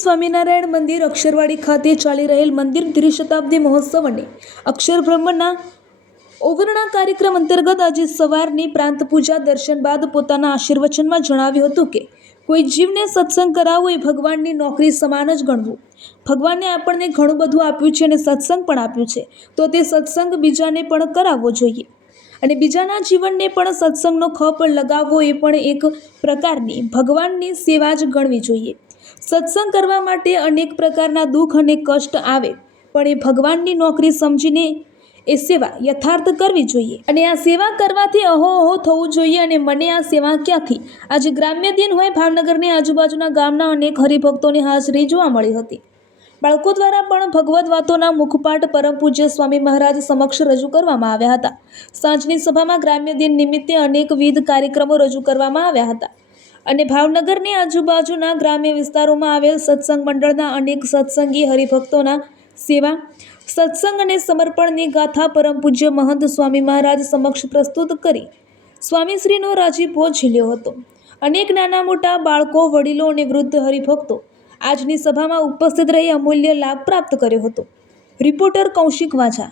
સ્વામિનારાયણ મંદિર અક્ષરવાડી ખાતે ચાલી રહેલ મંદિર ત્રિશતાબ્દી મહોત્સવ અને અક્ષર બ્રહ્મના ઓગરણા કાર્યક્રમ અંતર્ગત આજે સવારની પ્રાંત પૂજા દર્શન બાદ પોતાના આશીર્વચનમાં જણાવ્યું હતું કે કોઈ જીવને સત્સંગ કરાવવો એ ભગવાનની નોકરી સમાન જ ગણવું. ભગવાને આપણને ઘણું બધું આપ્યું છે અને સત્સંગ પણ આપ્યું છે, તો તે સત્સંગ બીજાને પણ કરાવવો જોઈએ અને બીજાના જીવનને પણ સત્સંગનો ખપ લગાવવો એ પણ એક પ્રકારની ભગવાનની સેવા જ ગણવી જોઈએ. સત્સંગ કરવા માટે અનેક પ્રકારના દુઃખ અને કષ્ટ આવે, પણ એ ભગવાનની નોકરી સમજીને એ સેવા યથાર્થ કરવી જોઈએ અને આ સેવા કરવાથી અહો થવું જોઈએ. અને મને આ સેવા ક્યાંથી? આજે ગ્રામ્ય દિન હોય, ભાવનગરની આજુબાજુના ગામના અનેક હરિભક્તોની હાજરી જોવા મળી હતી. બાળકો દ્વારા પણ ભગવદ્ વાતોના મુખપાઠ પરમ પૂજ્ય સ્વામી મહારાજ સમક્ષ રજૂ કરવામાં આવ્યા હતા. સાંજની સભામાં ગ્રામ્ય દિન નિમિત્તે અનેકવિધ કાર્યક્રમો રજૂ કરવામાં આવ્યા હતા અને ભાવનગરની આજુબાજુના ગ્રામ્ય વિસ્તારોમાં આવેલ સત્સંગ મંડળના અનેક સત્સંગી હરિભક્તોના સેવા, સત્સંગ અને સમર્પણની ગાથા પરમ પૂજ્ય મહંત સ્વામી મહારાજ સમક્ષ પ્રસ્તુત કરી સ્વામીશ્રીનો રાજીપો ઝીલ્યો હતો. અનેક નાના મોટા બાળકો, વડીલો અને વૃદ્ધ હરિભક્તો આજની સભામાં ઉપસ્થિત રહી અમૂલ્ય લાભ પ્રાપ્ત કર્યો હતો. રિપોર્ટર કૌશિક વાઝા.